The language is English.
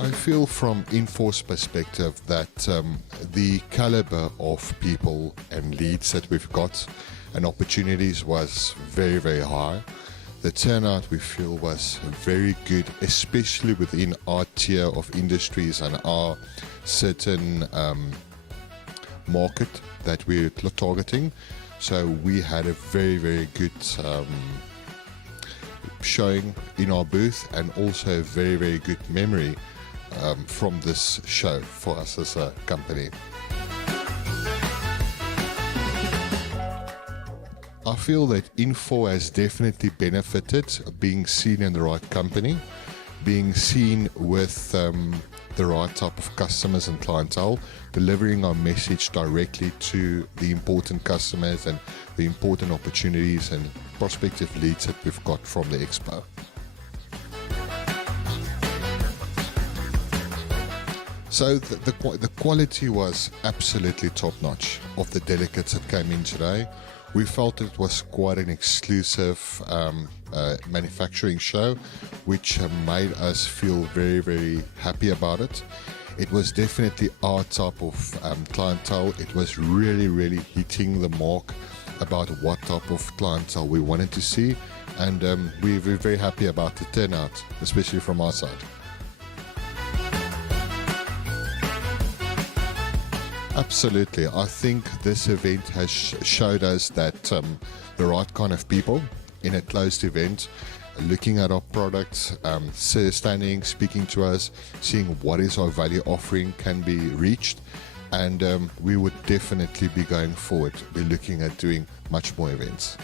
I feel from Infor's perspective that the caliber of people and leads that we've got and opportunities was very, very high. The turnout we feel was very good, especially within our tier of industries and our certain market that we're targeting. So we had a very, very good showing in our booth, and also a very, very good memory from this show for us as a company. I feel that Infor has definitely benefited being seen in the right company, being seen with the right type of customers and clientele, delivering our message directly to the important customers and the important opportunities and prospective leads that we've got from the expo. So the quality was absolutely top-notch of the delegates that came in today. We felt it was quite an exclusive manufacturing show, which made us feel very, very happy about it. It was definitely our type of clientele. It was really, really hitting the mark about what type of clientele we wanted to see, and we're very happy about the turnout, especially from our side. Absolutely. I think this event has showed us that the right kind of people in a closed event, looking at our products, standing, speaking to us, seeing what is our value offering can be reached, and we would definitely be going forward, be looking at doing much more events.